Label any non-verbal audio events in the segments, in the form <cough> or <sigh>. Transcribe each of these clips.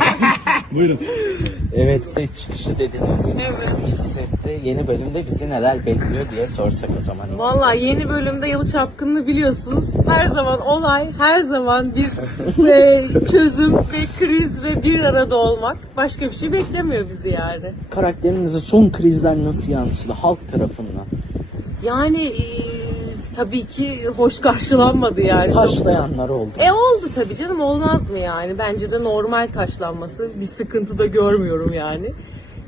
<laughs> Buyurun. Evet set çıkışı dediniz. Evet. Sette yeni bölümde bizi neler bekliyor diye sorsak o zaman. Vallahi yeni bölümde Yalı Çapkını'nı biliyorsunuz. Her zaman olay, her zaman bir e, çözüm ve kriz ve bir arada olmak. Başka bir şey beklemiyor bizi yani. Karakterinize son krizler nasıl yansıdı halk tarafından? Yani e, tabii ki hoş karşılanmadı yani. Taşlayanlar oldu. E oldu tabii canım olmaz mı yani? Bence de normal taşlanması. Bir sıkıntı da görmüyorum yani.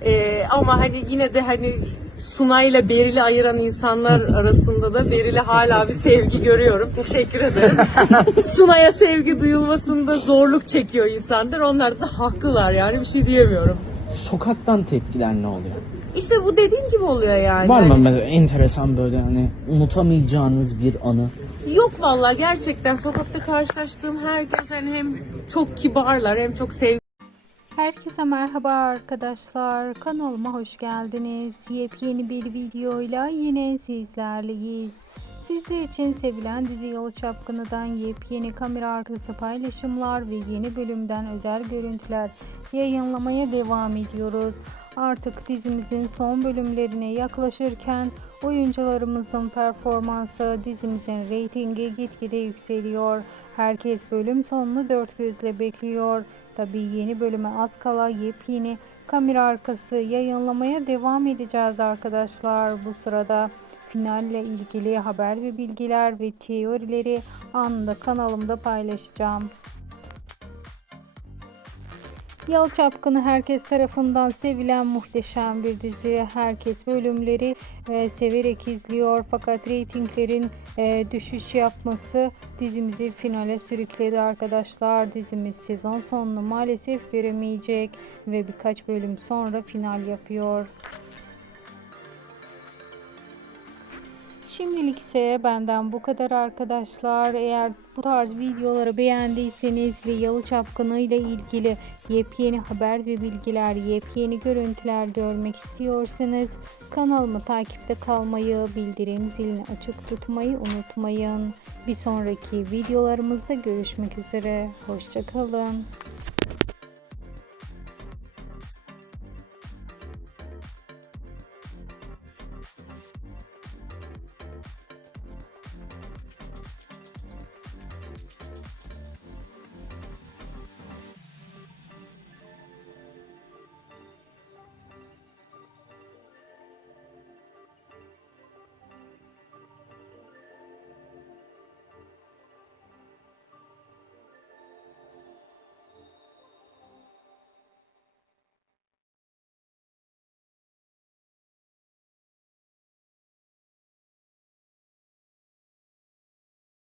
E, ama hani yine de hani Sunay'la Beril'i ayıran insanlar <laughs> arasında da Beril'e hala bir sevgi görüyorum. Teşekkür ederim. <laughs> Sunay'a sevgi duyulmasında zorluk çekiyor insanlar. Onlar da haklılar yani bir şey diyemiyorum. Sokaktan tepkiler ne oluyor? İşte bu dediğim gibi oluyor yani. Var mı Hani- mesela enteresan böyle hani unutamayacağınız bir anı? Yok vallahi gerçekten sokakta karşılaştığım herkes hani hem çok kibarlar hem çok sevgi Herkese merhaba arkadaşlar. Kanalıma hoş geldiniz. Yepyeni bir videoyla yine sizlerleyiz. Sizler için sevilen dizi Yalı Çapkını'dan yepyeni kamera arkası paylaşımlar ve yeni bölümden özel görüntüler yayınlamaya devam ediyoruz. Artık dizimizin son bölümlerine yaklaşırken oyuncularımızın performansı, dizimizin reytingi gitgide yükseliyor. Herkes bölüm sonunu dört gözle bekliyor. Tabii yeni bölüme az kala yepyeni kamera arkası yayınlamaya devam edeceğiz arkadaşlar. Bu sırada finalle ilgili haber ve bilgiler ve teorileri anında kanalımda paylaşacağım. Yalı Çapkını herkes tarafından sevilen muhteşem bir dizi. Herkes bölümleri e, severek izliyor fakat reytinglerin e, düşüş yapması dizimizi finale sürükledi arkadaşlar. Dizimiz sezon sonunu maalesef göremeyecek ve birkaç bölüm sonra final yapıyor. Şimdilik ise benden bu kadar arkadaşlar. Eğer bu tarz videoları beğendiyseniz ve Yalı Çapkını ile ilgili yepyeni haber ve bilgiler, yepyeni görüntüler görmek istiyorsanız kanalımı takipte kalmayı, bildirim zilini açık tutmayı unutmayın. Bir sonraki videolarımızda görüşmek üzere. Hoşçakalın.